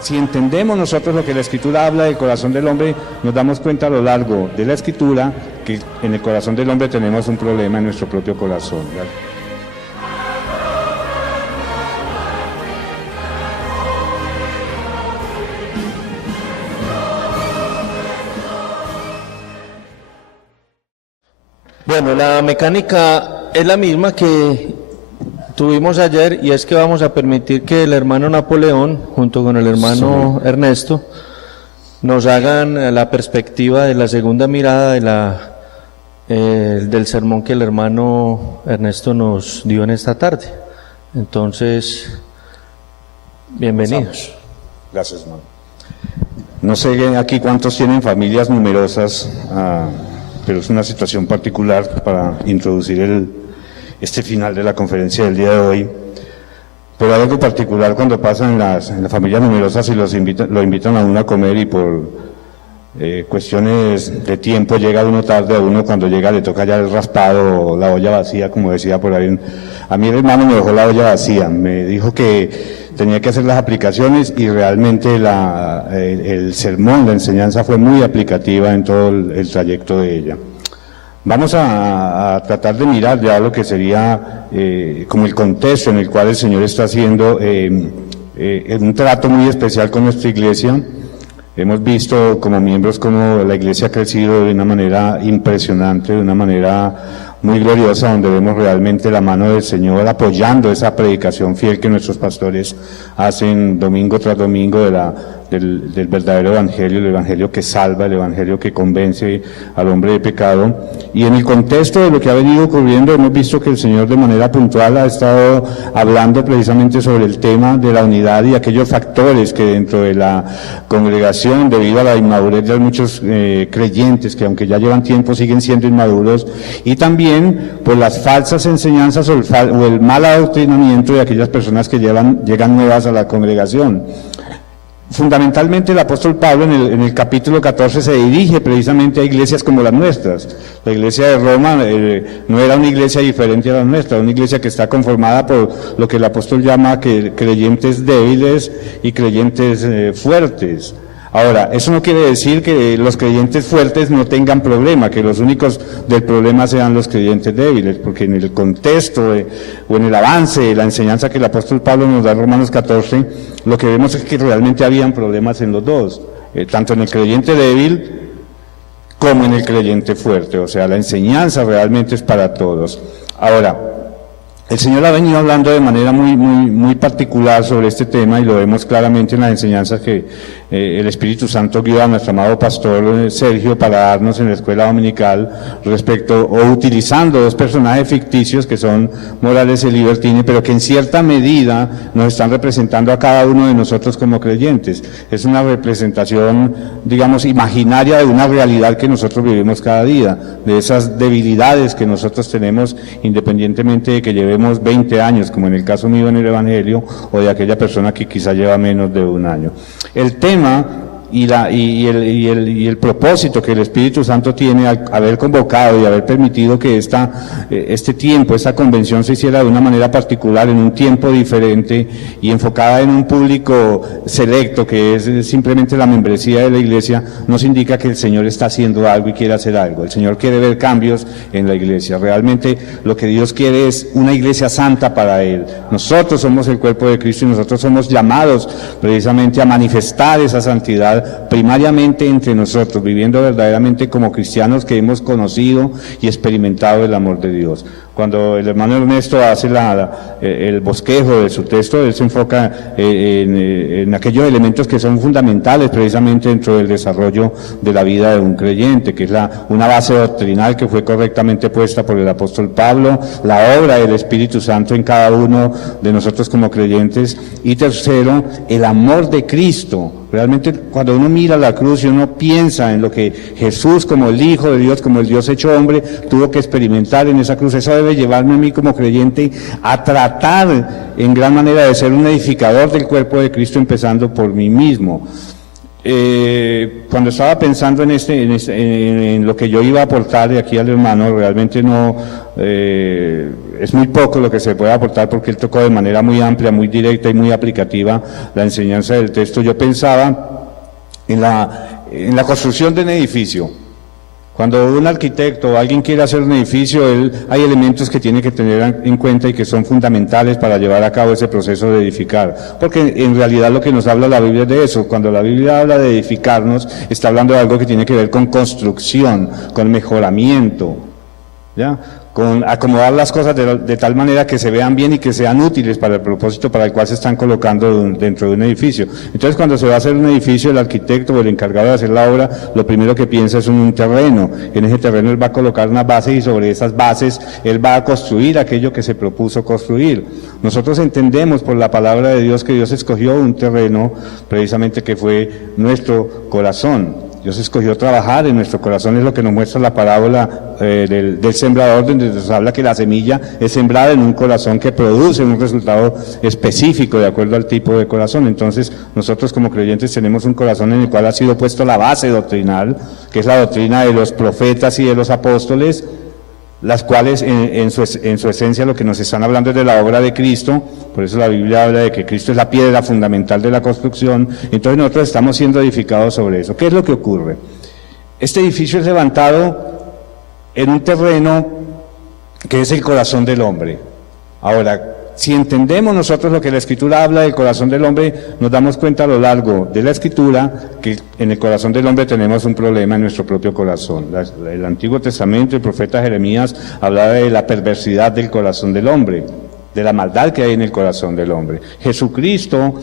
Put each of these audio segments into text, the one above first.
Si entendemos nosotros lo que la Escritura habla del corazón del hombre, nos damos cuenta a lo largo de la Escritura que en el corazón del hombre tenemos un problema en nuestro propio corazón, ¿verdad? Bueno, la mecánica es la misma que tuvimos ayer, y es que vamos a permitir que el hermano Napoleón, junto con el hermano Ernesto, nos hagan la perspectiva de la segunda mirada del sermón que el hermano Ernesto nos dio en esta tarde. Entonces, bienvenidos. Gracias, hermano. No sé aquí cuántos tienen familias numerosas, pero es una situación particular para introducir este final de la conferencia del día de hoy. Pero hay algo particular cuando pasa en las familias numerosas y lo invitan a uno a comer, y por cuestiones de tiempo llega uno tarde, a uno cuando llega le toca ya el raspado o la olla vacía, como decía por ahí. A mí el hermano me dejó la olla vacía, me dijo que tenía que hacer las aplicaciones, y realmente el sermón, la enseñanza fue muy aplicativa en todo el trayecto de ella. Vamos a tratar de mirar ya lo que sería como el contexto en el cual el Señor está haciendo un trato muy especial con nuestra iglesia. Hemos visto como miembros cómo la iglesia ha crecido de una manera impresionante, de una manera muy gloriosa, donde vemos realmente la mano del Señor apoyando esa predicación fiel que nuestros pastores hacen domingo tras domingo del verdadero evangelio, el evangelio que salva, el evangelio que convence al hombre de pecado. Y en el contexto de lo que ha venido ocurriendo, hemos visto que el Señor de manera puntual ha estado hablando precisamente sobre el tema de la unidad y aquellos factores que dentro de la congregación, debido a la inmadurez de muchos creyentes, que aunque ya llevan tiempo siguen siendo inmaduros, y también por las falsas enseñanzas o el mal adoctrinamiento de aquellas personas que llegan nuevas a la congregación. Fundamentalmente el apóstol Pablo en el capítulo 14 se dirige precisamente a iglesias como las nuestras. La iglesia de Roma no era una iglesia diferente a la nuestra, una iglesia que está conformada por lo que el apóstol llama creyentes débiles y creyentes fuertes. Ahora, eso no quiere decir que los creyentes fuertes no tengan problema, que los únicos del problema sean los creyentes débiles, porque en el contexto o en el avance de la enseñanza que el apóstol Pablo nos da en Romanos 14, lo que vemos es que realmente habían problemas en los dos, tanto en el creyente débil como en el creyente fuerte. O sea, la enseñanza realmente es para todos. Ahora, el Señor ha venido hablando de manera muy particular sobre este tema, y lo vemos claramente en las enseñanzas que el Espíritu Santo guió a nuestro amado pastor Sergio para darnos en la escuela dominical respecto, o utilizando dos personajes ficticios que son Morales y Libertini, pero que en cierta medida nos están representando a cada uno de nosotros como creyentes. Es una representación, digamos, imaginaria de una realidad que nosotros vivimos cada día, de esas debilidades que nosotros tenemos independientemente de que llevemos 20 años, como en el caso mío en el Evangelio, o de aquella persona que quizá lleva menos de un año. El tema y el propósito que el Espíritu Santo tiene al haber convocado y haber permitido que este tiempo, esta convención se hiciera de una manera particular, en un tiempo diferente y enfocada en un público selecto, que es simplemente la membresía de la iglesia, nos indica que el Señor está haciendo algo y quiere hacer algo. El Señor quiere ver cambios en la iglesia. Realmente lo que Dios quiere es una iglesia santa para Él. Nosotros somos el cuerpo de Cristo, y nosotros somos llamados precisamente a manifestar esa santidad primariamente entre nosotros, viviendo verdaderamente como cristianos que hemos conocido y experimentado el amor de Dios. Cuando el hermano Ernesto hace el bosquejo de su texto, él se enfoca en aquellos elementos que son fundamentales precisamente dentro del desarrollo de la vida de un creyente, que es una base doctrinal que fue correctamente puesta por el apóstol Pablo, la obra del Espíritu Santo en cada uno de nosotros como creyentes, y tercero, el amor de Cristo. Realmente cuando uno mira la cruz y uno piensa en lo que Jesús, como el Hijo de Dios, como el Dios hecho hombre, tuvo que experimentar en esa cruz, eso debe llevarme a mí como creyente a tratar en gran manera de ser un edificador del cuerpo de Cristo, empezando por mí mismo. Cuando estaba pensando en lo que yo iba a aportar de aquí al hermano, realmente no, es muy poco lo que se puede aportar porque él tocó de manera muy amplia, muy directa y muy aplicativa la enseñanza del texto. Yo pensaba en la construcción de un edificio. Cuando un arquitecto o alguien quiere hacer un edificio, hay elementos que tiene que tener en cuenta y que son fundamentales para llevar a cabo ese proceso de edificar. Porque en realidad lo que nos habla la Biblia es de eso. Cuando la Biblia habla de edificarnos, está hablando de algo que tiene que ver con construcción, con mejoramiento, ¿ya? Con acomodar las cosas de tal manera que se vean bien y que sean útiles para el propósito para el cual se están colocando dentro de un edificio. Entonces, cuando se va a hacer un edificio, el arquitecto o el encargado de hacer la obra, lo primero que piensa es en un terreno. En ese terreno él va a colocar una base y sobre esas bases él va a construir aquello que se propuso construir. Nosotros entendemos por la palabra de Dios que Dios escogió un terreno precisamente que fue nuestro corazón. Dios escogió trabajar en nuestro corazón, es lo que nos muestra la parábola del sembrador, donde nos habla que la semilla es sembrada en un corazón que produce un resultado específico de acuerdo al tipo de corazón. Entonces, nosotros como creyentes tenemos un corazón en el cual ha sido puesto la base doctrinal, que es la doctrina de los profetas y de los apóstoles, las cuales en su esencia lo que nos están hablando es de la obra de Cristo. Por eso la Biblia habla de que Cristo es la piedra fundamental de la construcción. Entonces nosotros estamos siendo edificados sobre eso. ¿Qué es lo que ocurre? Este edificio es levantado en un terreno que es el corazón del hombre. Ahora, si entendemos nosotros lo que la Escritura habla del corazón del hombre, nos damos cuenta a lo largo de la Escritura que en el corazón del hombre tenemos un problema en nuestro propio corazón. El Antiguo Testamento, el profeta Jeremías, hablaba de la perversidad del corazón del hombre, de la maldad que hay en el corazón del hombre. Jesucristo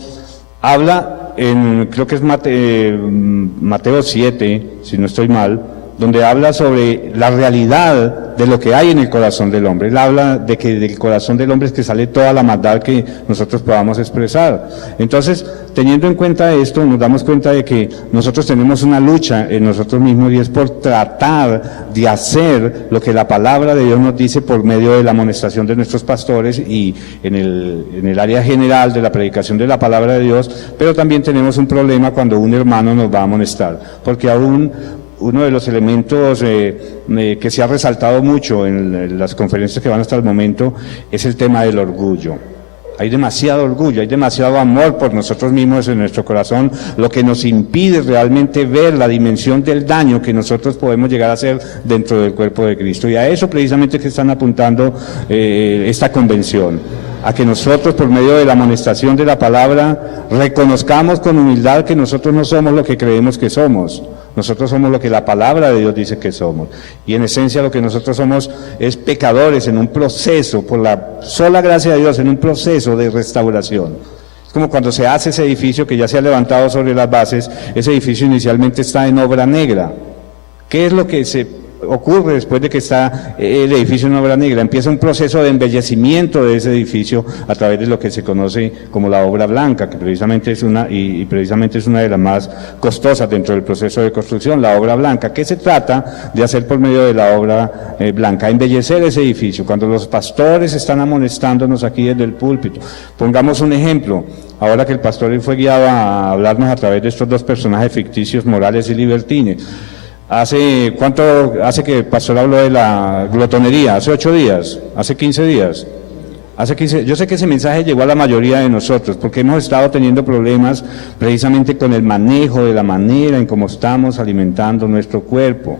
habla creo que es Mateo 7, si no estoy mal, donde habla sobre la realidad de lo que hay en el corazón del hombre. Él habla de que del corazón del hombre es que sale toda la maldad que nosotros podamos expresar. Entonces, teniendo en cuenta esto, nos damos cuenta de que nosotros tenemos una lucha en nosotros mismos y es por tratar de hacer lo que la palabra de Dios nos dice por medio de la amonestación de nuestros pastores y en el área general de la predicación de la palabra de Dios, pero también tenemos un problema cuando un hermano nos va a amonestar, porque aún uno de los elementos que se ha resaltado mucho en las conferencias que van hasta el momento es el tema del orgullo. Hay demasiado orgullo, hay demasiado amor por nosotros mismos en nuestro corazón, lo que nos impide realmente ver la dimensión del daño que nosotros podemos llegar a hacer dentro del cuerpo de Cristo. Y a eso precisamente que están apuntando esta convención, a que nosotros por medio de la amonestación de la palabra reconozcamos con humildad que nosotros no somos lo que creemos que somos. Nosotros somos lo que la palabra de Dios dice que somos. Y en esencia lo que nosotros somos es pecadores en un proceso, por la sola gracia de Dios, en un proceso de restauración. Es como cuando se hace ese edificio que ya se ha levantado sobre las bases, ese edificio inicialmente está en obra negra. ¿Qué es lo que se ocurre después de que está el edificio en obra negra? Empieza un proceso de embellecimiento de ese edificio a través de lo que se conoce como la obra blanca, que precisamente es una de las más costosas dentro del proceso de construcción, la obra blanca. ¿Qué se trata de hacer por medio de la obra blanca? Embellecer ese edificio. Cuando los pastores están amonestándonos aquí desde el púlpito, pongamos un ejemplo. Ahora que el pastor fue guiado a hablarnos a través de estos dos personajes ficticios, Morales y Libertines. ¿Hace que el pastor habló de la glotonería? ¿Hace 8 días? ¿Hace 15 días? Yo sé que ese mensaje llegó a la mayoría de nosotros, porque hemos estado teniendo problemas precisamente con el manejo de la manera en cómo estamos alimentando nuestro cuerpo.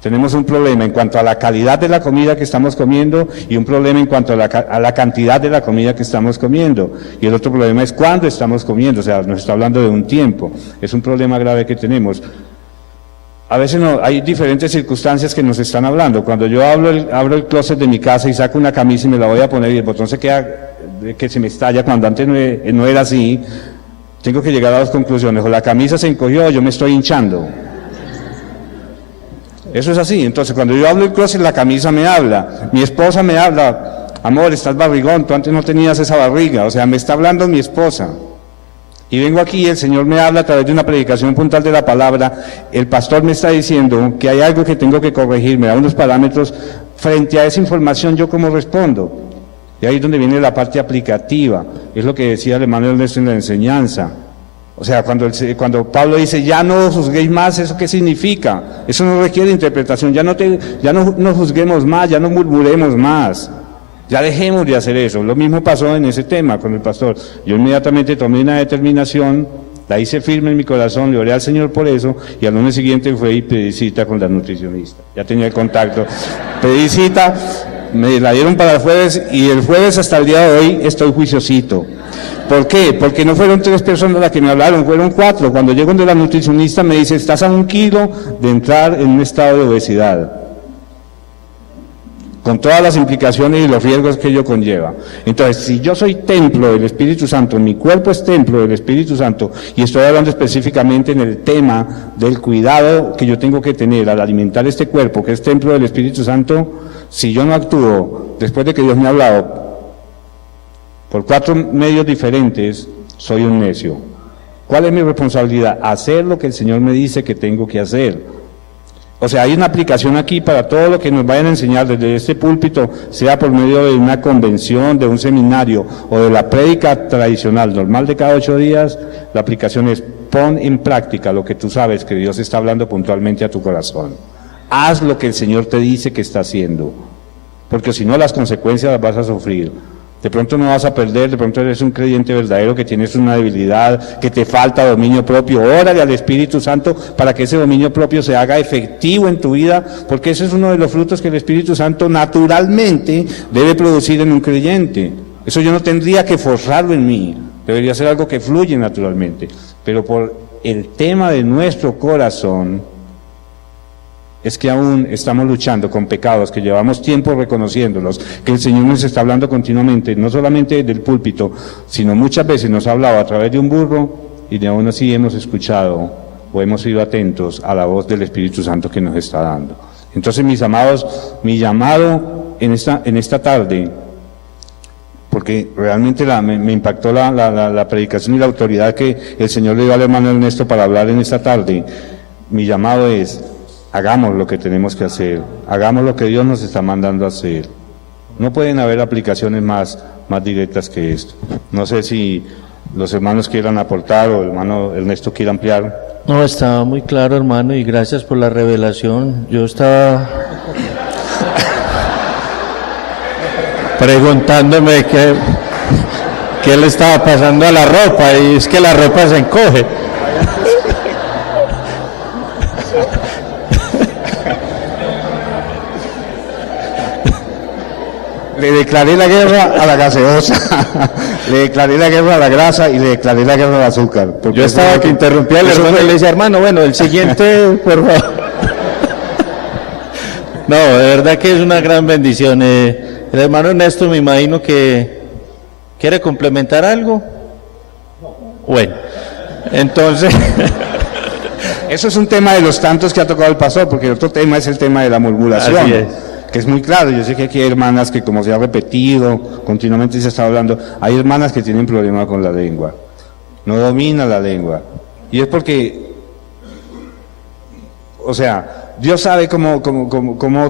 Tenemos un problema en cuanto a la calidad de la comida que estamos comiendo y un problema en cuanto a la cantidad de la comida que estamos comiendo. Y el otro problema es cuándo estamos comiendo, o sea, nos está hablando de un tiempo. Es un problema grave que tenemos. A veces hay diferentes circunstancias que nos están hablando. Cuando yo abro el closet de mi casa y saco una camisa y me la voy a poner y el botón se queda, que se me estalla, cuando antes no era así, tengo que llegar a dos conclusiones: o la camisa se encogió o yo me estoy hinchando. Eso es así. Entonces, cuando yo abro el closet, la camisa me habla, mi esposa me habla: amor, estás barrigón, tú antes no tenías esa barriga. O sea, me está hablando mi esposa. Y vengo aquí y el Señor me habla a través de una predicación puntual de la palabra. El pastor me está diciendo que hay algo que tengo que corregir, me da unos parámetros. Frente a esa información, ¿yo cómo respondo? Y ahí es donde viene la parte aplicativa. Es lo que decía el hermano Ernesto en la enseñanza. O sea, cuando Pablo dice, ya no juzguéis más, ¿eso qué significa? Eso no requiere interpretación, ya no juzguemos más, ya no murmuremos más. Ya dejemos de hacer eso. Lo mismo pasó en ese tema con el pastor. Yo inmediatamente tomé una determinación, la hice firme en mi corazón, le oré al Señor por eso, y al lunes siguiente fue y pedí cita con la nutricionista. Ya tenía el contacto. Pedí cita, me la dieron para el jueves, y el jueves hasta el día de hoy estoy juiciosito. ¿Por qué? Porque no fueron 3 personas las que me hablaron, fueron 4. Cuando llego donde la nutricionista me dice, estás a 1 kilo de entrar en un estado de obesidad, con todas las implicaciones y los riesgos que ello conlleva. Entonces, si yo soy templo del Espíritu Santo, mi cuerpo es templo del Espíritu Santo, y estoy hablando específicamente en el tema del cuidado que yo tengo que tener al alimentar este cuerpo, que es templo del Espíritu Santo, si yo no actúo después de que Dios me ha hablado por 4 medios diferentes, soy un necio. ¿Cuál es mi responsabilidad? Hacer lo que el Señor me dice que tengo que hacer. O sea, hay una aplicación aquí para todo lo que nos vayan a enseñar desde este púlpito, sea por medio de una convención, de un seminario o de la prédica tradicional normal de cada 8 días. La aplicación es pon en práctica lo que tú sabes que Dios está hablando puntualmente a tu corazón. Haz lo que el Señor te dice que está haciendo, porque si no las consecuencias las vas a sufrir. De pronto no vas a perder, de pronto eres un creyente verdadero que tienes una debilidad, que te falta dominio propio. Órale al Espíritu Santo para que ese dominio propio se haga efectivo en tu vida, porque ese es uno de los frutos que el Espíritu Santo naturalmente debe producir en un creyente. Eso yo no tendría que forzarlo en mí, debería ser algo que fluye naturalmente. Pero por el tema de nuestro corazón, es que aún estamos luchando con pecados que llevamos tiempo reconociéndolos, que el Señor nos está hablando continuamente, no solamente del púlpito, sino muchas veces nos ha hablado a través de un burro, y de aún así hemos escuchado o hemos sido atentos a la voz del Espíritu Santo que nos está dando. Entonces, mis amados, mi llamado en esta tarde, porque realmente me impactó la predicación y la autoridad que el Señor le dio al hermano Ernesto para hablar en esta tarde, mi llamado es: hagamos lo que tenemos que hacer, hagamos lo que Dios nos está mandando a hacer. No pueden haber aplicaciones más directas que esto. No sé si los hermanos quieran aportar o el hermano Ernesto quiera ampliar. No, estaba muy claro, hermano, y gracias por la revelación. Yo estaba preguntándome qué le estaba pasando a la ropa, y es que la ropa se encoge. Le declaré la guerra a la gaseosa, le declaré la guerra a la grasa y le declaré la guerra al azúcar. Yo estaba que interrumpía al hermano y le decía, hermano, bueno, el siguiente, por favor. No, de verdad que es una gran bendición. El hermano Ernesto, me imagino que quiere complementar algo. Bueno, entonces... Eso es un tema de los tantos que ha tocado el pastor, porque el otro tema es el tema de la murmuración. Así es. Que es muy claro. Yo sé que aquí hay hermanas que, como se ha repetido, continuamente se está hablando, hay hermanas que tienen problemas con la lengua, no dominan la lengua, y es porque, o sea, Dios sabe cómo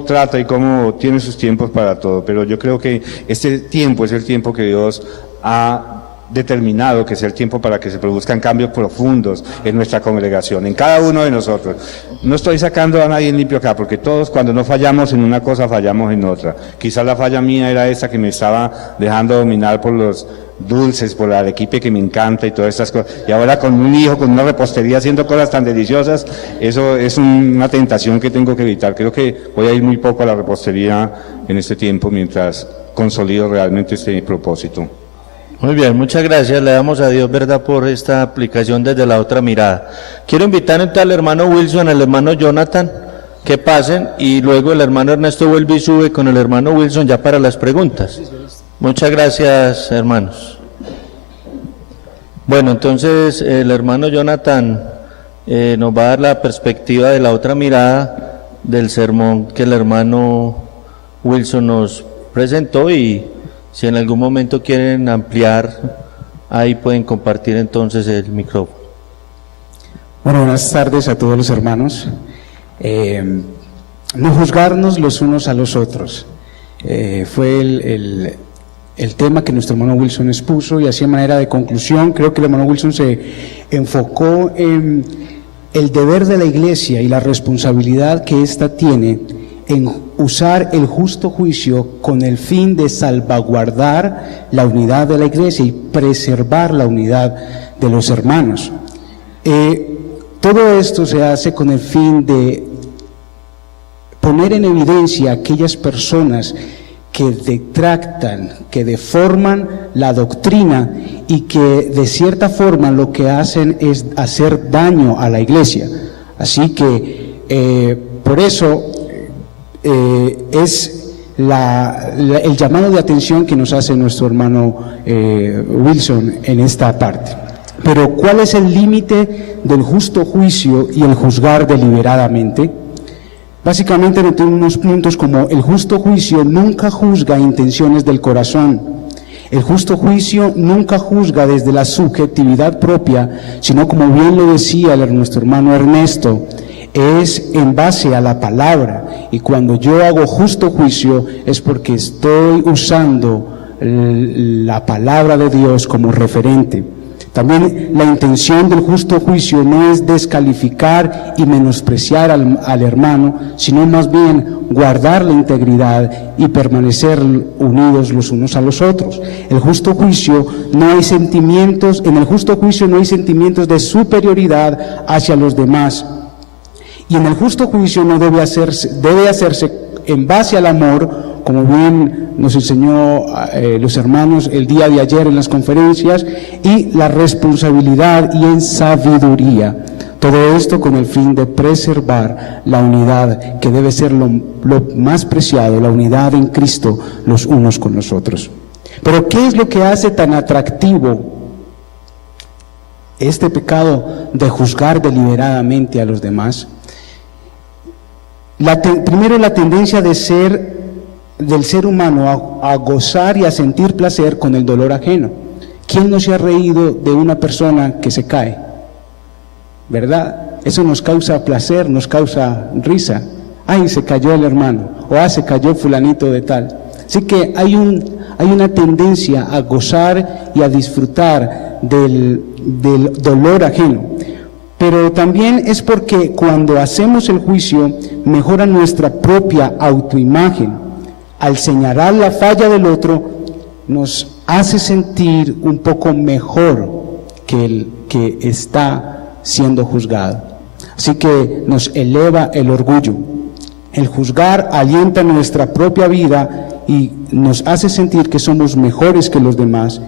trata y cómo tiene sus tiempos para todo, pero yo creo que este tiempo es el tiempo que Dios ha determinado que sea el tiempo para que se produzcan cambios profundos en nuestra congregación, en cada uno de nosotros. No estoy sacando a nadie en limpio acá, porque todos cuando no fallamos en una cosa, fallamos en otra. Quizás la falla mía era esa, que me estaba dejando dominar por los dulces, por la arequipe que me encanta y todas estas cosas. Y ahora con un hijo, con una repostería, haciendo cosas tan deliciosas, eso es una tentación que tengo que evitar. Creo que voy a ir muy poco a la repostería en este tiempo mientras consolido realmente este propósito. Muy bien, muchas gracias, le damos a Dios, ¿verdad?, por esta aplicación desde la otra mirada. Quiero invitar entonces al hermano Wilson, al hermano Jonathan, que pasen, y luego el hermano Ernesto vuelve y sube con el hermano Wilson ya para las preguntas. Muchas gracias, hermanos. Bueno, entonces el hermano Jonathan nos va a dar la perspectiva de la otra mirada del sermón que el hermano Wilson nos presentó, y si en algún momento quieren ampliar, ahí pueden compartir entonces el micrófono. Bueno, buenas tardes a todos los hermanos. No juzgarnos los unos a los otros. Fue el tema que nuestro hermano Wilson expuso, y así de manera de conclusión, creo que el hermano Wilson se enfocó en el deber de la Iglesia y la responsabilidad que ésta tiene en usar el justo juicio con el fin de salvaguardar la unidad de la Iglesia y preservar la unidad de los hermanos. Todo esto se hace con el fin de poner en evidencia a aquellas personas que detractan, que deforman la doctrina y que de cierta forma lo que hacen es hacer daño a la Iglesia. Así que por eso es el llamado de atención que nos hace nuestro hermano Wilson en esta parte. Pero ¿cuál es el límite del justo juicio y el juzgar deliberadamente? Básicamente tiene unos puntos como: el justo juicio nunca juzga intenciones del corazón. El justo juicio nunca juzga desde la subjetividad propia, sino, como bien lo decía nuestro hermano Ernesto, es en base a la palabra. Y cuando yo hago justo juicio es porque estoy usando la palabra de Dios como referente. También la intención del justo juicio no es descalificar y menospreciar al hermano, sino más bien guardar la integridad y permanecer unidos los unos a los otros. El justo juicio no hay sentimientos, en el justo juicio no hay sentimientos de superioridad hacia los demás. Y en el justo juicio no debe hacerse en base al amor, como bien nos enseñó los hermanos el día de ayer en las conferencias, y la responsabilidad y en sabiduría. Todo esto con el fin de preservar la unidad, que debe ser lo más preciado, la unidad en Cristo los unos con los otros. Pero ¿qué es lo que hace tan atractivo este pecado de juzgar deliberadamente a los demás? Primero, la tendencia del ser humano a gozar y a sentir placer con el dolor ajeno. ¿Quién no se ha reído de una persona que se cae? ¿Verdad? Eso nos causa placer, nos causa risa. ¡Ay, se cayó el hermano! O se cayó fulanito de tal! Así que hay una tendencia a gozar y a disfrutar del dolor ajeno. Pero también es porque cuando hacemos el juicio mejora nuestra propia autoimagen. Al señalar la falla del otro, nos hace sentir un poco mejor que el que está siendo juzgado. Así que nos eleva el orgullo. El juzgar alienta nuestra propia vida y nos hace sentir que somos mejores que los demás,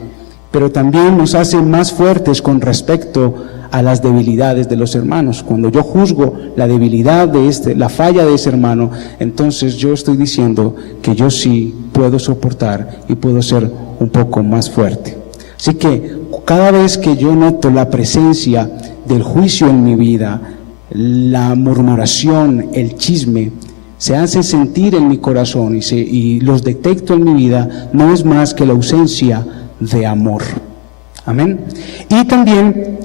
pero también nos hace más fuertes con respecto a las debilidades de los hermanos. Cuando yo juzgo la debilidad de la falla de ese hermano, entonces yo estoy diciendo que yo sí puedo soportar y puedo ser un poco más fuerte. Así que cada vez que yo noto la presencia del juicio en mi vida, la murmuración, el chisme, se hace sentir en mi corazón y los detecto en mi vida, no es más que la ausencia de amor. Amén. Y también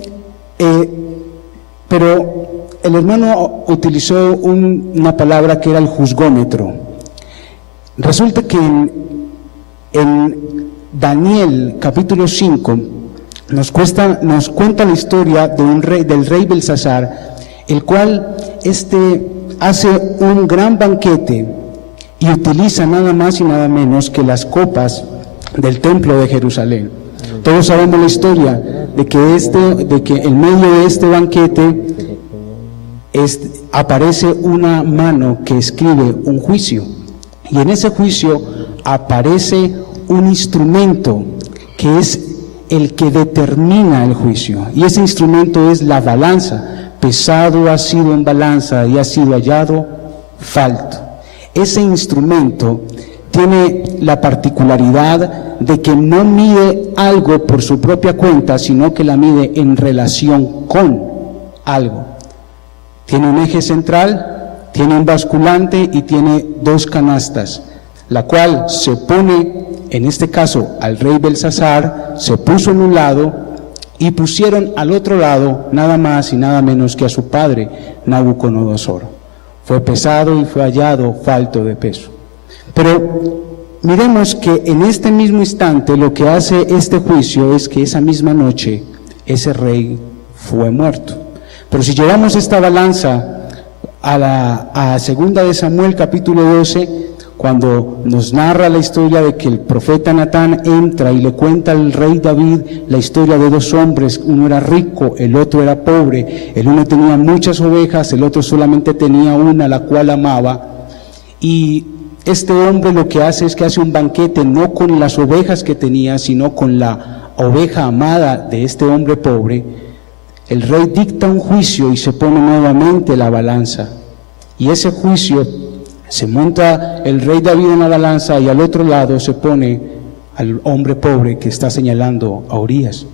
pero el hermano utilizó una palabra que era el juzgómetro. Resulta que en Daniel capítulo 5 nos cuenta la historia del rey Belsasar, el cual hace un gran banquete y utiliza nada más y nada menos que las copas del templo de Jerusalén. Todos sabemos la historia de que en medio de este banquete aparece una mano que escribe un juicio, y en ese juicio aparece un instrumento que es el que determina el juicio, y ese instrumento es la balanza. Pesado ha sido en balanza y ha sido hallado falto. Ese instrumento tiene la particularidad de que no mide algo por su propia cuenta, sino que la mide en relación con algo. Tiene un eje central, tiene un basculante y tiene dos canastas, la cual se pone, en este caso al rey Belsasar, se puso en un lado y pusieron al otro lado nada más y nada menos que a su padre Nabucodonosor. Fue pesado y fue hallado falto de peso. Pero miremos que en este mismo instante lo que hace este juicio es que esa misma noche ese rey fue muerto. Pero si llevamos esta balanza a segunda de Samuel capítulo 12, cuando nos narra la historia de que el profeta Natán entra y le cuenta al rey David la historia de dos hombres, uno era rico, el otro era pobre, el uno tenía muchas ovejas, el otro solamente tenía una, la cual amaba, y este hombre lo que hace es que hace un banquete no con las ovejas que tenía, sino con la oveja amada de este hombre pobre. El rey dicta un juicio y se pone nuevamente la balanza, y ese juicio se monta el rey David en la balanza y al otro lado se pone al hombre pobre que está señalando a Urías.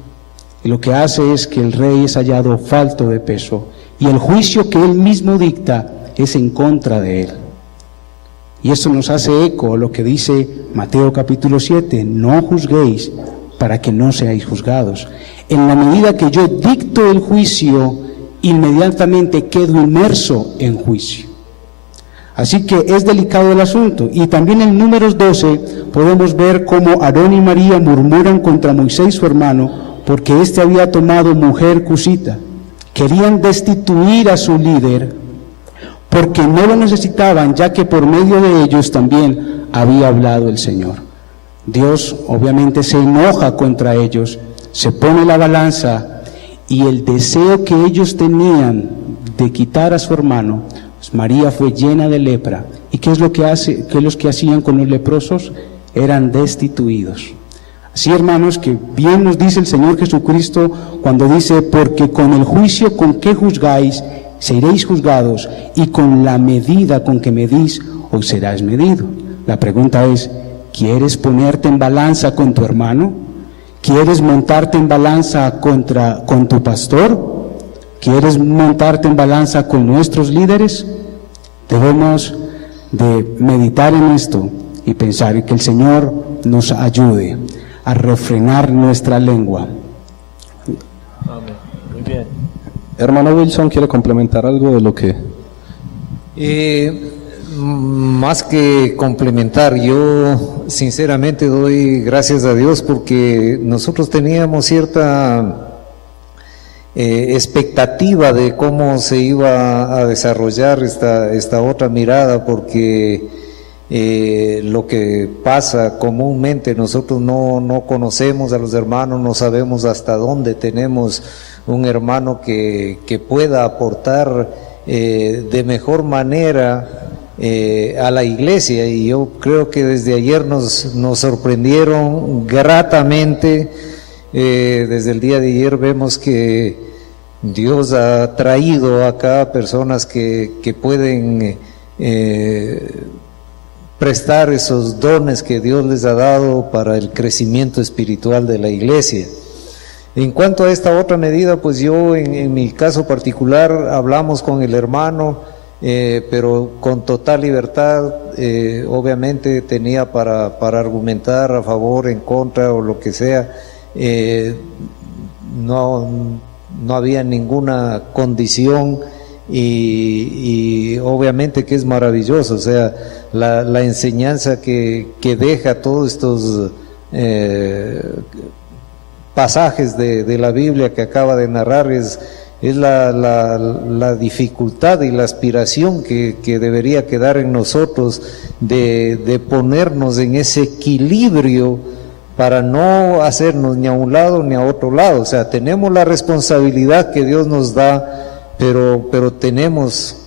Y lo que hace es que el rey es hallado falto de peso y el juicio que él mismo dicta es en contra de él. Y esto nos hace eco a lo que dice Mateo capítulo 7, no juzguéis para que no seáis juzgados. En la medida que yo dicto el juicio, inmediatamente quedo inmerso en juicio. Así que es delicado el asunto. Y también en Números 12 podemos ver cómo Aarón y María murmuran contra Moisés su hermano porque éste había tomado mujer cusita. Querían destituir a su líder porque no lo necesitaban, ya que por medio de ellos también había hablado el Señor. Dios obviamente se enoja contra ellos, se pone la balanza y el deseo que ellos tenían de quitar a su hermano, María fue llena de lepra. ¿Y qué es lo que hacían con los leprosos? Eran destituidos. Así, hermanos, que bien nos dice el Señor Jesucristo cuando dice, porque con el juicio con que juzgáis, seréis juzgados, y con la medida con que medís, os serás medido. La pregunta es, ¿quieres ponerte en balanza con tu hermano? ¿Quieres montarte en balanza con tu pastor? ¿Quieres montarte en balanza con nuestros líderes? Debemos de meditar en esto y pensar que el Señor nos ayude a refrenar nuestra lengua. Amén. Muy bien. Hermano Wilson, ¿quiere complementar algo de lo que...? Más que complementar, yo sinceramente doy gracias a Dios porque nosotros teníamos cierta expectativa de cómo se iba a desarrollar esta otra mirada, porque lo que pasa comúnmente, nosotros no conocemos a los hermanos, no sabemos hasta dónde tenemos un hermano que pueda aportar de mejor manera a la iglesia, y yo creo que desde ayer nos sorprendieron gratamente. Desde el día de ayer vemos que Dios ha traído acá personas que pueden prestar esos dones que Dios les ha dado para el crecimiento espiritual de la iglesia. En cuanto a esta otra medida, pues yo en mi caso particular hablamos con el hermano, pero con total libertad. Obviamente tenía para argumentar a favor, en contra o lo que sea. No había ninguna condición, y obviamente que es maravilloso, o sea, la enseñanza que deja todos estos pasajes de la Biblia que acaba de narrar es la dificultad y la aspiración que debería quedar en nosotros de ponernos en ese equilibrio para no hacernos ni a un lado ni a otro lado. O sea, tenemos la responsabilidad que Dios nos da, pero tenemos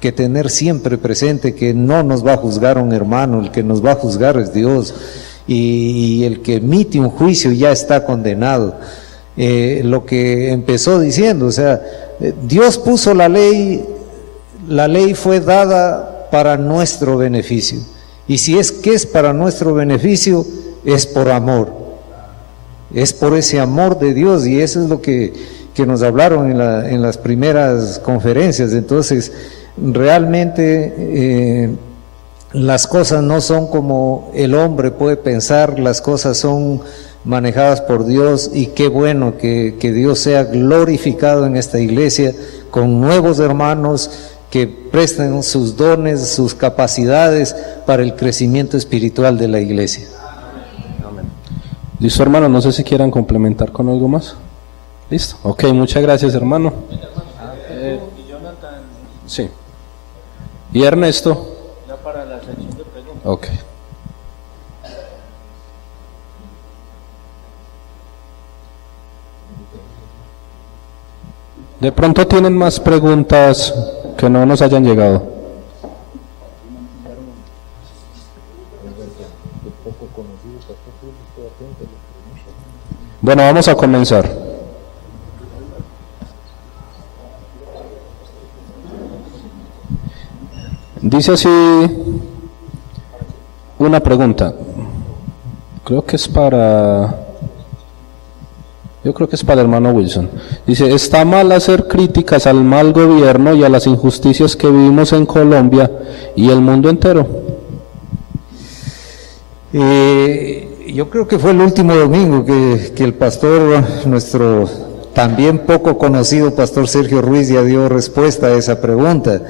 que tener siempre presente que no nos va a juzgar un hermano, el que nos va a juzgar es Dios, y el que emite un juicio ya está condenado. Lo que empezó diciendo, o sea, Dios puso la ley fue dada para nuestro beneficio, y si es que es para nuestro beneficio, es por amor, es por ese amor de Dios, y eso es lo que nos hablaron en las primeras conferencias. Entonces, realmente las cosas no son como el hombre puede pensar, las cosas son manejadas por Dios, y qué bueno que Dios sea glorificado en esta iglesia con nuevos hermanos que presten sus dones, sus capacidades para el crecimiento espiritual de la iglesia. Listo, hermano, no sé si quieran complementar con algo más. Listo. Ok, muchas gracias, hermano. Sí. ¿Y Ernesto? Ya para la sección de preguntas. Ok. De pronto tienen más preguntas que no nos hayan llegado. Bueno, vamos a comenzar. Dice así una pregunta. Yo creo que es para el hermano Wilson. Dice, ¿está mal hacer críticas al mal gobierno y a las injusticias que vivimos en Colombia y el mundo entero? Yo creo que fue el último domingo que el pastor, nuestro también poco conocido pastor Sergio Ruiz, ya dio respuesta a esa pregunta.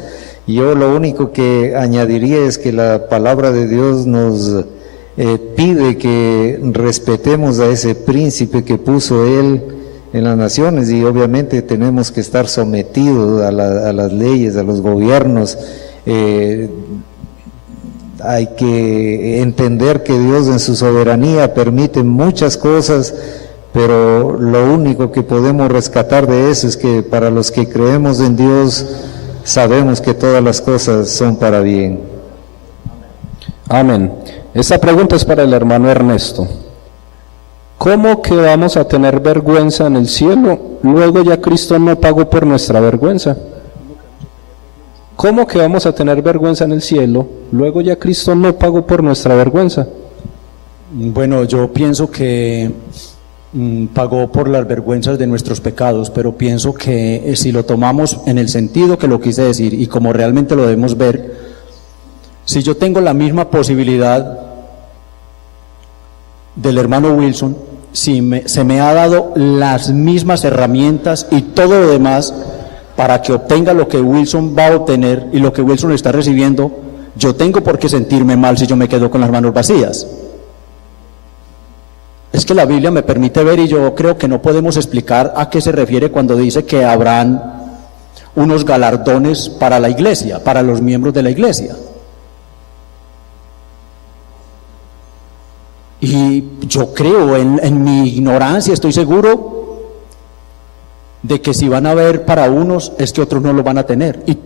Yo lo único que añadiría es que la palabra de Dios nos pide que respetemos a ese príncipe que puso él en las naciones, y obviamente tenemos que estar sometidos a las leyes, a los gobiernos. Hay que entender que Dios en su soberanía permite muchas cosas, pero lo único que podemos rescatar de eso es que para los que creemos en Dios, sabemos que todas las cosas son para bien. Amén. Esta pregunta es para el hermano Ernesto. ¿Cómo que vamos a tener vergüenza en el cielo? Luego ya Cristo no pagó por nuestra vergüenza. ¿Cómo que vamos a tener vergüenza en el cielo? Luego ya Cristo no pagó por nuestra vergüenza. Bueno, yo pienso que pagó por las vergüenzas de nuestros pecados, pero pienso que si lo tomamos en el sentido que lo quise decir y como realmente lo debemos ver, si yo tengo la misma posibilidad del hermano Wilson, si se me ha dado las mismas herramientas y todo lo demás para que obtenga lo que Wilson va a obtener y lo que Wilson está recibiendo, yo tengo por qué sentirme mal si yo me quedo con las manos vacías. Es que la Biblia me permite ver, y yo creo que no podemos explicar a qué se refiere cuando dice que habrán unos galardones para la iglesia, para los miembros de la iglesia. Y yo creo, en mi ignorancia, estoy seguro de que si van a haber para unos, es que otros no lo van a tener. Y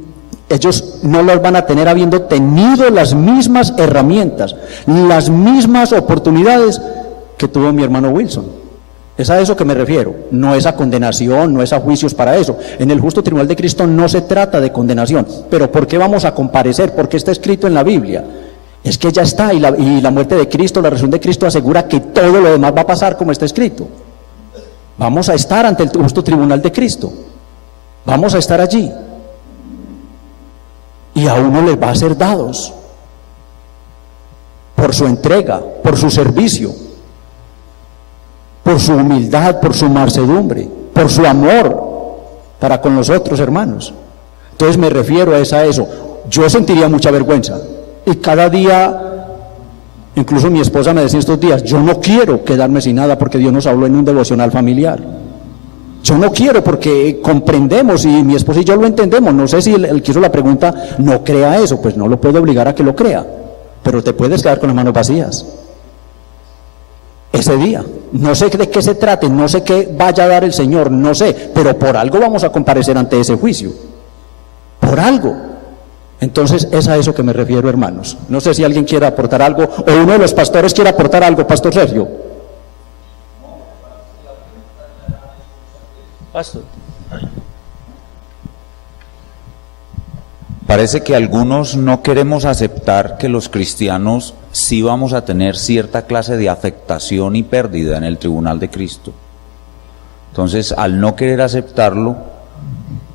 ellos no los van a tener habiendo tenido las mismas herramientas, las mismas oportunidades que tuvo mi hermano Wilson. Es a eso que me refiero, no es a condenación, no es a juicios para eso. En el justo tribunal de Cristo no se trata de condenación, pero ¿por qué vamos a comparecer? Porque está escrito en la Biblia. Es que ya está, y la muerte de Cristo, la resurrección de Cristo asegura que todo lo demás va a pasar como está escrito. Vamos a estar ante el justo tribunal de Cristo, vamos a estar allí, y a uno les va a ser dados por su entrega, por su servicio, por su humildad, por su mansedumbre, por su amor para con los otros hermanos. Entonces me refiero a eso. Yo sentiría mucha vergüenza, y cada día, incluso mi esposa me decía estos días, yo no quiero quedarme sin nada porque Dios nos habló en un devocional familiar. Yo no quiero, porque comprendemos, y mi esposa y yo lo entendemos. No sé si el que hizo la pregunta no crea eso, pues no lo puedo obligar a que lo crea, pero te puedes quedar con las manos vacías ese día. No sé de qué se trate, no sé qué vaya a dar el Señor, no sé, pero por algo vamos a comparecer ante ese juicio, por algo. Entonces es a eso que me refiero, hermanos. No sé si alguien quiere aportar algo, o uno de los pastores quiere aportar algo, Pastor Sergio. Pastor. Parece que algunos no queremos aceptar que los cristianos sí vamos a tener cierta clase de afectación y pérdida en el tribunal de Cristo. Entonces, al no querer aceptarlo,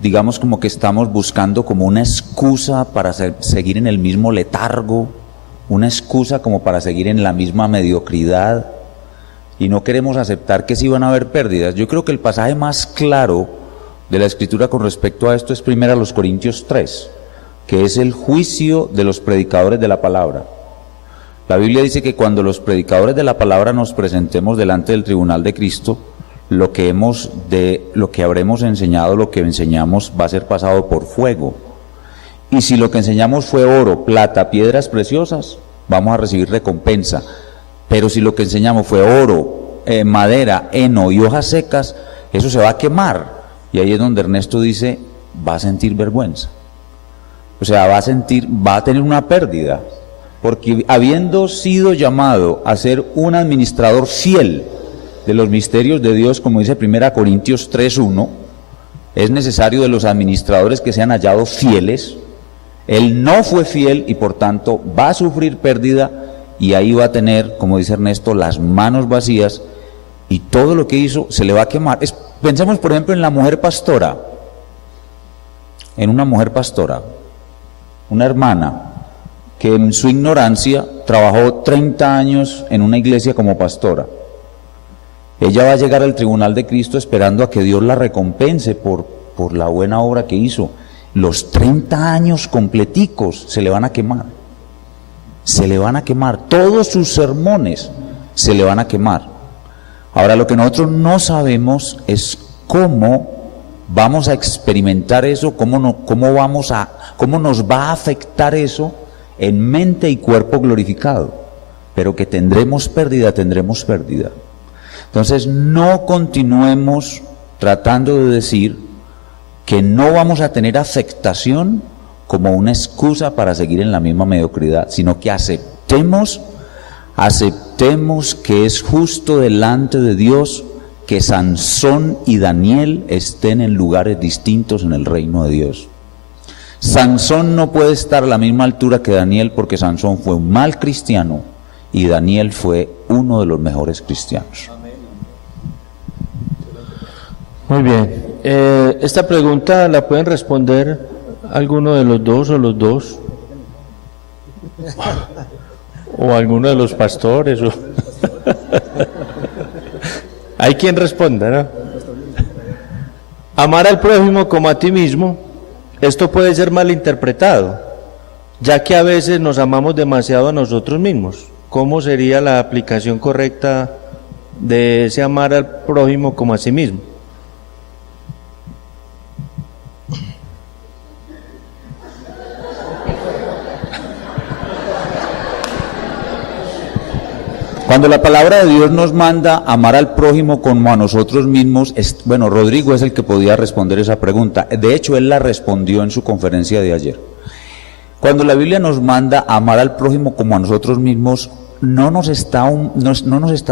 digamos como que estamos buscando como una excusa para seguir en el mismo letargo, una excusa como para seguir en la misma mediocridad, y no queremos aceptar que sí van a haber pérdidas. Yo creo que el pasaje más claro de la Escritura con respecto a esto es 1 Corintios 3. que es el juicio de los predicadores de la palabra. La Biblia dice que cuando los predicadores de la palabra nos presentemos delante del tribunal de Cristo, lo que habremos enseñado, lo que enseñamos va a ser pasado por fuego. Y si lo que enseñamos fue oro, plata, piedras preciosas, vamos a recibir recompensa. Pero si lo que enseñamos fue oro, madera, heno y hojas secas, eso se va a quemar. Y ahí es donde Ernesto dice, va a sentir vergüenza. O sea, va a tener una pérdida. Porque habiendo sido llamado a ser un administrador fiel de los misterios de Dios, como dice 1 Corintios 3:1, es necesario de los administradores que sean hallados fieles. Él no fue fiel y por tanto va a sufrir pérdida y ahí va a tener, como dice Ernesto, las manos vacías y todo lo que hizo se le va a quemar. Pensemos por ejemplo en la mujer pastora, en una mujer pastora, una hermana que en su ignorancia trabajó 30 años en una iglesia como pastora. Ella va a llegar al tribunal de Cristo esperando a que Dios la recompense por la buena obra que hizo. Los 30 años completicos se le van a quemar. Se le van a quemar. Todos sus sermones se le van a quemar. Ahora, lo que nosotros no sabemos es cómo vamos a experimentar eso, cómo nos va a afectar eso en mente y cuerpo glorificado, pero que tendremos pérdida. Entonces no continuemos tratando de decir que no vamos a tener afectación como una excusa para seguir en la misma mediocridad, sino que aceptemos que es justo delante de Dios que Sansón y Daniel estén en lugares distintos en el reino de Dios. Sansón no puede estar a la misma altura que Daniel porque Sansón fue un mal cristiano y Daniel fue uno de los mejores cristianos. Muy bien. Esta pregunta la pueden responder alguno de los dos o los dos. O alguno de los pastores. Hay quien responda, ¿no? Amar al prójimo como a ti mismo. Esto puede ser malinterpretado, ya que a veces nos amamos demasiado a nosotros mismos. ¿Cómo sería la aplicación correcta de ese amar al prójimo como a sí mismo? Cuando la palabra de Dios nos manda amar al prójimo como a nosotros mismos, bueno, Rodrigo es el que podía responder esa pregunta. De hecho, él la respondió en su conferencia de ayer. Cuando la Biblia nos manda amar al prójimo como a nosotros mismos, no nos está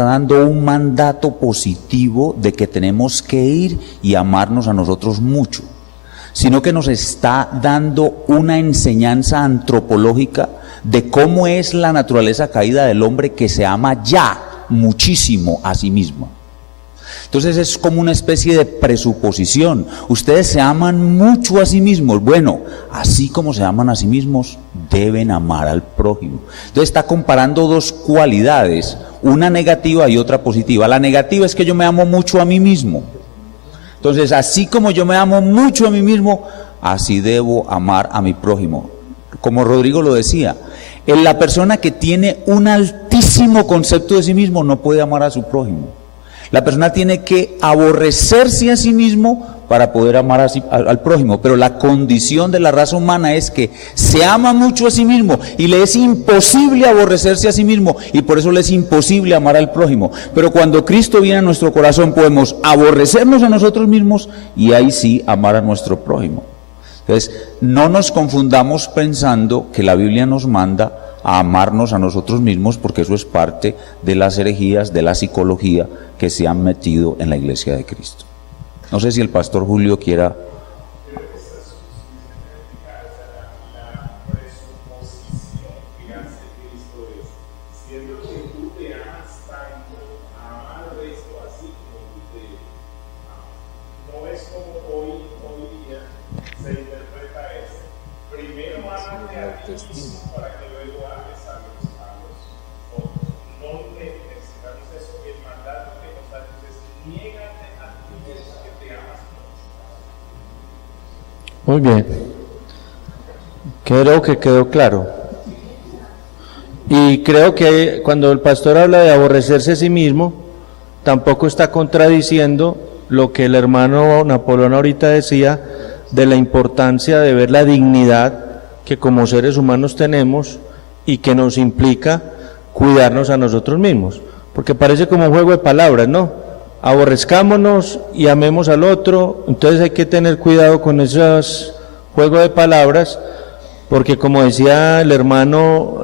dando un mandato positivo de que tenemos que ir y amarnos a nosotros mucho, sino que nos está dando una enseñanza antropológica de cómo es la naturaleza caída del hombre que se ama ya muchísimo a sí mismo. Entonces es como una especie de presuposición. Ustedes se aman mucho a sí mismos. Bueno, así como se aman a sí mismos, deben amar al prójimo. Entonces está comparando dos cualidades, una negativa y otra positiva. La negativa es que yo me amo mucho a mí mismo. Entonces, así como yo me amo mucho a mí mismo, así debo amar a mi prójimo. Como Rodrigo lo decía, la persona que tiene un altísimo concepto de sí mismo no puede amar a su prójimo. La persona tiene que aborrecerse a sí mismo para poder amar al prójimo, pero la condición de la raza humana es que se ama mucho a sí mismo y le es imposible aborrecerse a sí mismo y por eso le es imposible amar al prójimo. Pero cuando Cristo viene a nuestro corazón podemos aborrecernos a nosotros mismos y ahí sí amar a nuestro prójimo. Entonces, no nos confundamos pensando que la Biblia nos manda a amarnos a nosotros mismos, porque eso es parte de las herejías, de la psicología que se han metido en la Iglesia de Cristo. No sé si el pastor Julio quiera. Muy bien. Creo que quedó claro. Y creo que cuando el pastor habla de aborrecerse a sí mismo, tampoco está contradiciendo lo que el hermano Napoleón ahorita decía de la importancia de ver la dignidad que como seres humanos tenemos y que nos implica cuidarnos a nosotros mismos. Porque parece como un juego de palabras, ¿no? Aborrezcámonos y amemos al otro, entonces hay que tener cuidado con esos juegos de palabras, porque como decía el hermano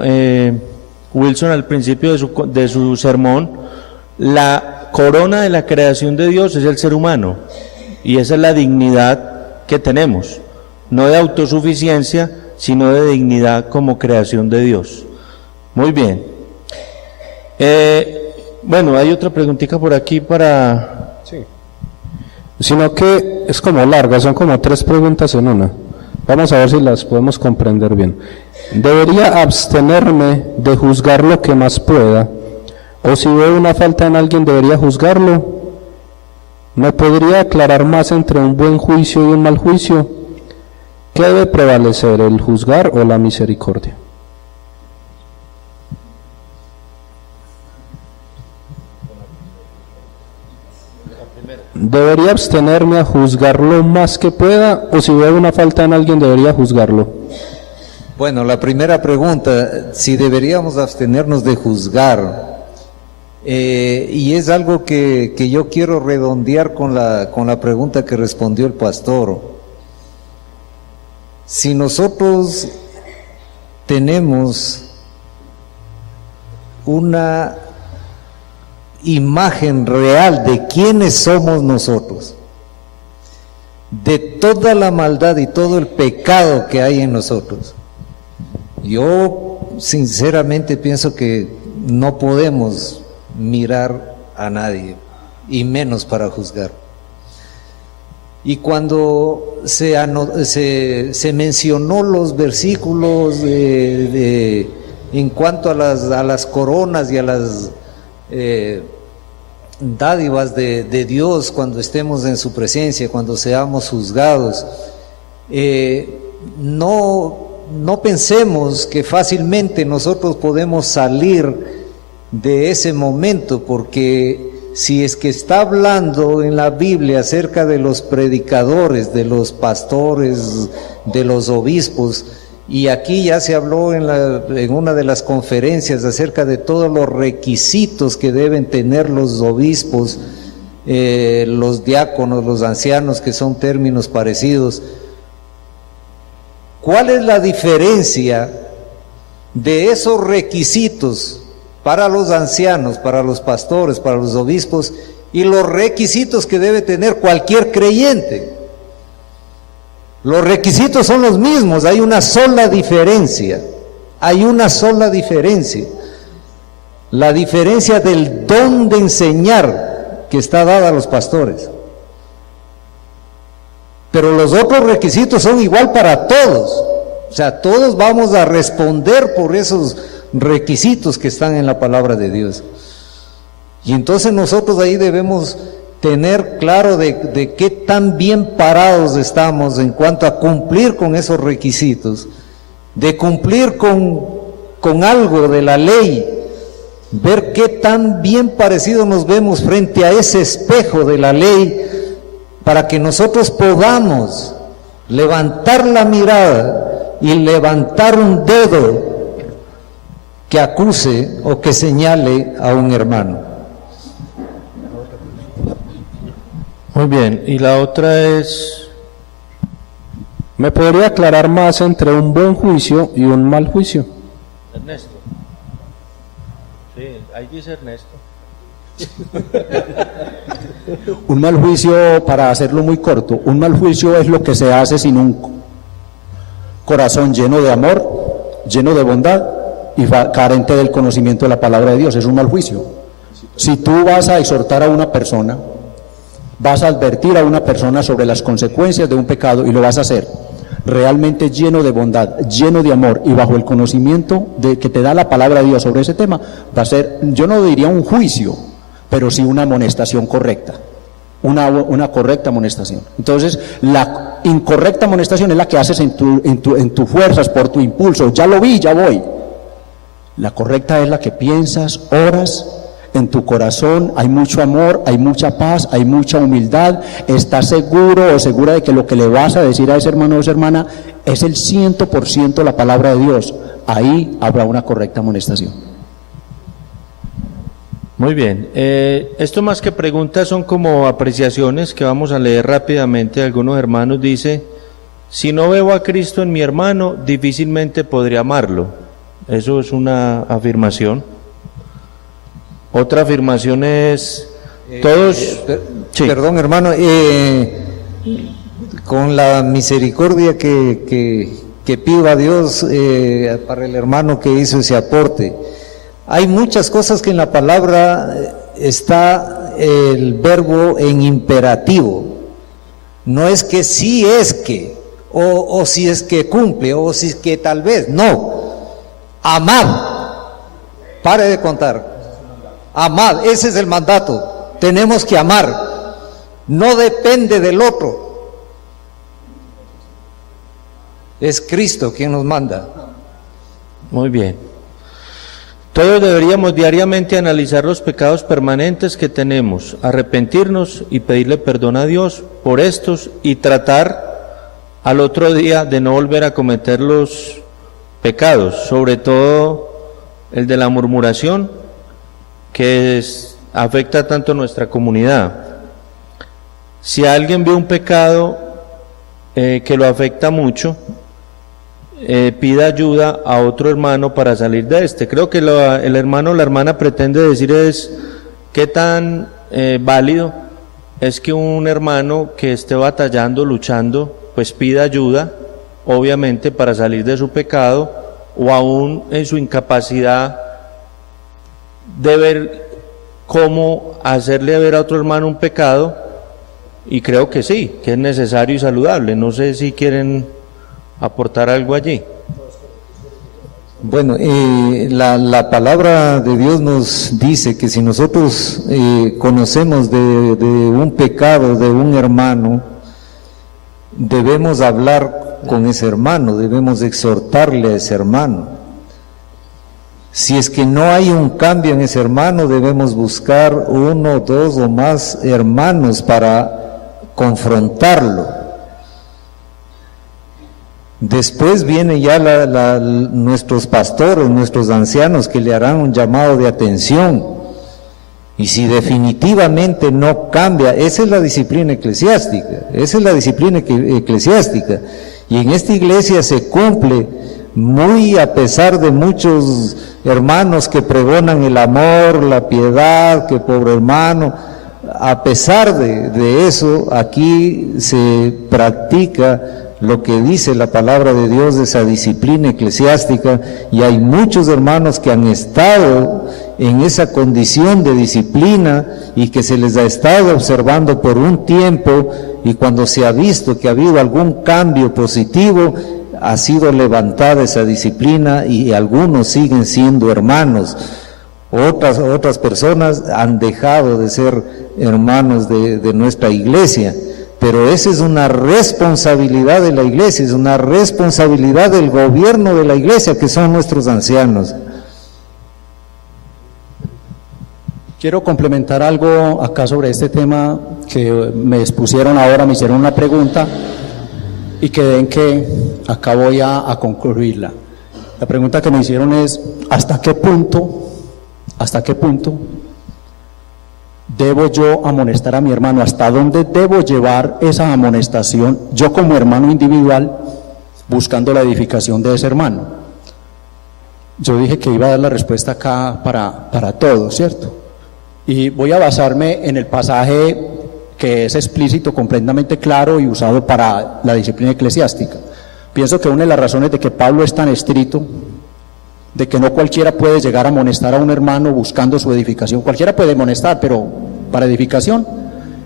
Wilson al principio de su sermón, la corona de la creación de Dios es el ser humano, y esa es la dignidad que tenemos, no de autosuficiencia, sino de dignidad como creación de Dios. Muy bien. Bueno, hay otra preguntita por aquí para... Sí. Sino que es como larga, son como 3 preguntas en una. Vamos a ver si las podemos comprender bien. ¿Debería abstenerme de juzgar lo que más pueda? ¿O si veo una falta en alguien, debería juzgarlo? ¿Me podría aclarar más entre un buen juicio y un mal juicio? ¿Qué debe prevalecer, el juzgar o la misericordia? ¿Debería abstenerme a juzgar lo más que pueda, o si veo una falta en alguien debería juzgarlo? Bueno, la primera pregunta, si deberíamos abstenernos de juzgar, y es algo que yo quiero redondear con la pregunta que respondió el pastor. Si nosotros tenemos una imagen real de quiénes somos nosotros, de toda la maldad y todo el pecado que hay en nosotros, yo sinceramente pienso que no podemos mirar a nadie, y menos para juzgar. Y cuando se mencionó los versículos en cuanto a las coronas y a las dádivas de Dios cuando estemos en su presencia, cuando seamos juzgados, no pensemos que fácilmente nosotros podemos salir de ese momento, porque si es que está hablando en la Biblia acerca de los predicadores, de los pastores, de los obispos, y aquí ya se habló en una de las conferencias acerca de todos los requisitos que deben tener los obispos, los diáconos, los ancianos, que son términos parecidos. ¿Cuál es la diferencia de esos requisitos para los ancianos, para los pastores, para los obispos, y los requisitos que debe tener cualquier creyente? Los requisitos son los mismos, hay una sola diferencia, la diferencia del don de enseñar que está dada a los pastores. Pero los otros requisitos son igual para todos, o sea, todos vamos a responder por esos requisitos que están en la palabra de Dios. Y entonces nosotros ahí debemos tener claro de qué tan bien parados estamos en cuanto a cumplir con esos requisitos, de cumplir con algo de la ley, ver qué tan bien parecidos nos vemos frente a ese espejo de la ley, para que nosotros podamos levantar la mirada y levantar un dedo que acuse o que señale a un hermano. Muy bien, y la otra es... ¿Me podría aclarar más entre un buen juicio y un mal juicio? Ernesto. Sí, ahí dice Ernesto. Un mal juicio, para hacerlo muy corto, un mal juicio es lo que se hace sin un corazón lleno de amor, lleno de bondad y carente del conocimiento de la palabra de Dios. Es un mal juicio. Si tú vas a exhortar a una persona, vas a advertir a una persona sobre las consecuencias de un pecado, y lo vas a hacer realmente lleno de bondad, lleno de amor y bajo el conocimiento que te da la palabra de Dios sobre ese tema, va a ser, yo no diría un juicio, pero sí una amonestación correcta. una correcta amonestación. Entonces, la incorrecta amonestación es la que haces en tus fuerzas, por tu impulso. Ya lo vi, ya voy. La correcta es la que piensas, oras, en tu corazón hay mucho amor, hay mucha paz, hay mucha humildad, estás seguro o segura de que lo que le vas a decir a ese hermano o esa hermana es el 100% la palabra de Dios. Ahí habrá una correcta amonestación. Muy bien, esto más que preguntas son como apreciaciones que vamos a leer rápidamente. Algunos hermanos dice: si no veo a Cristo en mi hermano, difícilmente podré amarlo. Eso es una afirmación. Otra afirmación es, todos... Sí. Perdón, hermano, con la misericordia que pido a Dios para el hermano que hizo ese aporte. Hay muchas cosas que en la palabra está el verbo en imperativo. No es que sí es que, o si es que cumple, o si es que tal vez, no. Amad, pare de contar. Amad, ese es el mandato. Tenemos que amar. No depende del otro. Es Cristo quien nos manda. Muy bien. Todos deberíamos diariamente analizar los pecados permanentes que tenemos, arrepentirnos y pedirle perdón a Dios por estos y tratar al otro día de no volver a cometer los pecados, sobre todo el de la murmuración, que afecta tanto a nuestra comunidad. Si alguien ve un pecado que lo afecta mucho, pida ayuda a otro hermano para salir de este. Creo que el hermano o la hermana pretende decir es qué tan válido es que un hermano que esté batallando, luchando, pues pida ayuda, obviamente para salir de su pecado, o aún en su incapacidad de ver cómo hacerle ver a otro hermano un pecado, y creo que sí, que es necesario y saludable. No sé si quieren aportar algo allí. Bueno, la palabra de Dios nos dice que si nosotros conocemos de un pecado de un hermano, debemos hablar con ese hermano, debemos exhortarle a ese hermano. Si es que no hay un cambio en ese hermano, debemos buscar 1, 2 o más hermanos para confrontarlo. Después viene ya nuestros pastores, nuestros ancianos, que le harán un llamado de atención. Y si definitivamente no cambia, esa es la disciplina eclesiástica, y en esta iglesia se cumple, muy a pesar de muchos hermanos que pregonan el amor, la piedad, que pobre hermano, a pesar de eso, aquí se practica lo que dice la palabra de Dios, de esa disciplina eclesiástica, y hay muchos hermanos que han estado en esa condición de disciplina y que se les ha estado observando por un tiempo, y cuando se ha visto que ha habido algún cambio positivo, ha sido levantada esa disciplina y algunos siguen siendo hermanos. Otras personas han dejado de ser hermanos de nuestra iglesia. Pero esa es una responsabilidad de la iglesia, es una responsabilidad del gobierno de la iglesia, que son nuestros ancianos. Quiero complementar algo acá sobre este tema que me expusieron ahora, me hicieron una pregunta y quedé en que acá voy a concluirla. La pregunta que me hicieron es: ¿hasta qué punto debo yo amonestar a mi hermano? ¿Hasta dónde debo llevar esa amonestación yo como hermano individual, buscando la edificación de ese hermano? Yo dije que iba a dar la respuesta acá para todos, ¿cierto? Y voy a basarme en el pasaje que es explícito, completamente claro y usado para la disciplina eclesiástica. Pienso que una de las razones de que Pablo es tan estricto, de que no cualquiera puede llegar a amonestar a un hermano buscando su edificación. Cualquiera puede amonestar, pero para edificación,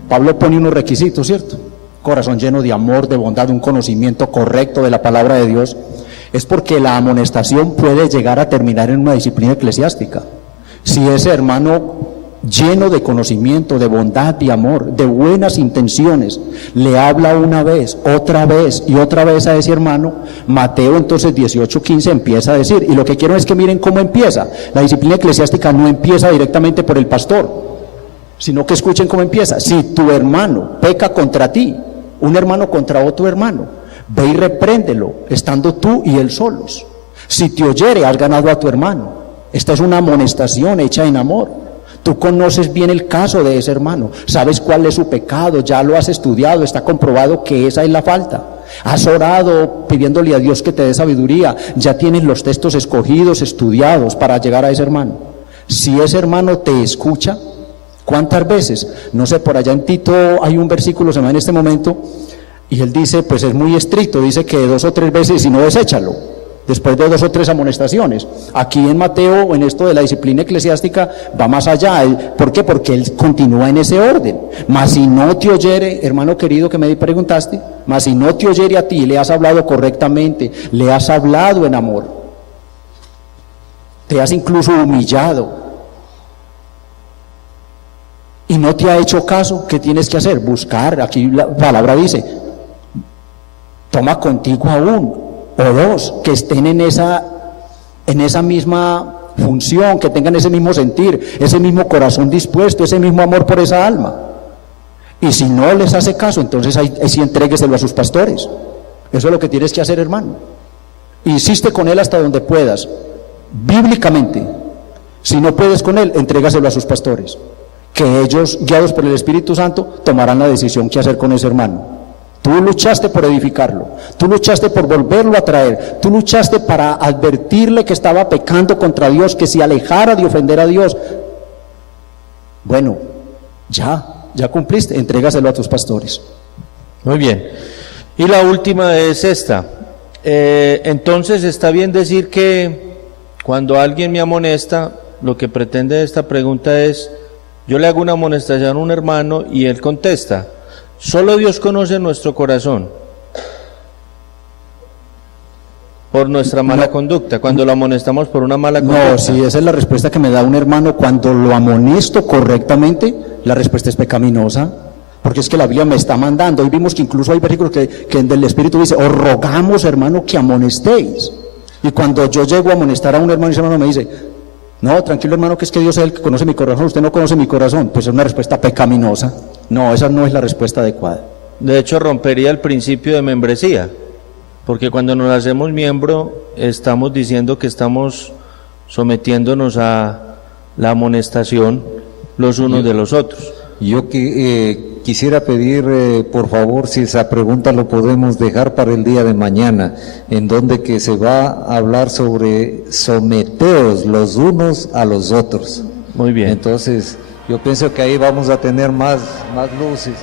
Pablo pone unos requisitos, ¿cierto? Corazón lleno de amor, de bondad, un conocimiento correcto de la palabra de Dios. Es porque la amonestación puede llegar a terminar en una disciplina eclesiástica. Si ese hermano lleno de conocimiento, de bondad, de amor, de buenas intenciones, le habla una vez, otra vez y otra vez a ese hermano, Mateo entonces 18:15 empieza a decir, y lo que quiero es que miren cómo empieza. La disciplina eclesiástica no empieza directamente por el pastor, sino que escuchen cómo empieza. Si tu hermano peca contra ti, un hermano contra otro hermano, ve y repréndelo, estando tú y él solos. Si te oyere, has ganado a tu hermano. Esta es una amonestación hecha en amor. Tú conoces bien el caso de ese hermano, sabes cuál es su pecado, ya lo has estudiado, está comprobado que esa es la falta. Has orado pidiéndole a Dios que te dé sabiduría, ya tienes los textos escogidos, estudiados para llegar a ese hermano. Si ese hermano te escucha, ¿cuántas veces? No sé, por allá en Tito hay un versículo, se me va en este momento, y él dice, pues es muy estricto, dice que 2 o 3 veces, si no, deséchalo. Después de 2 o 3 amonestaciones. Aquí en Mateo, en esto de la disciplina eclesiástica, va más allá. ¿Por qué? Porque él continúa en ese orden. Mas si no te oyere, hermano querido que me preguntaste, mas si no te oyere a ti, le has hablado correctamente, le has hablado en amor, te has incluso humillado y no te ha hecho caso, ¿qué tienes que hacer? Buscar. Aquí la palabra dice, toma contigo a uno o 2 que estén en esa misma función, que tengan ese mismo sentir, ese mismo corazón dispuesto, ese mismo amor por esa alma. Y si no les hace caso, entonces ahí sí entrégueselo a sus pastores. Eso es lo que tienes que hacer, hermano. Insiste con él hasta donde puedas, bíblicamente. Si no puedes con él, entrégaselo a sus pastores, que ellos, guiados por el Espíritu Santo, tomarán la decisión que hacer con ese hermano. Tú luchaste por edificarlo, tú luchaste por volverlo a traer, tú luchaste para advertirle que estaba pecando contra Dios, que se alejara de ofender a Dios. Bueno, ya cumpliste, entrégaselo a tus pastores. Muy bien. Y la última es esta. Entonces, ¿está bien decir que cuando alguien me amonesta, lo que pretende esta pregunta es, yo le hago una amonestación a un hermano y él contesta, solo Dios conoce nuestro corazón por nuestra mala conducta, cuando lo amonestamos por una mala conducta? No, si esa es la respuesta que me da un hermano cuando lo amonesto correctamente, la respuesta es pecaminosa, porque es que la Biblia me está mandando. Hoy vimos que incluso hay versículos que del Espíritu dice, os rogamos, hermano, que amonestéis. Y cuando yo llego a amonestar a un hermano y ese hermano me dice, no, tranquilo hermano, que es que Dios es el que conoce mi corazón, usted no conoce mi corazón, pues es una respuesta pecaminosa. No, esa no es la respuesta adecuada. De hecho, rompería el principio de membresía, porque cuando nos hacemos miembro, estamos diciendo que estamos sometiéndonos a la amonestación los unos de los otros. Yo quisiera pedir, por favor, si esa pregunta lo podemos dejar para el día de mañana, en donde que se va a hablar sobre someteos los unos a los otros. Muy bien. Entonces, yo pienso que ahí vamos a tener más luces.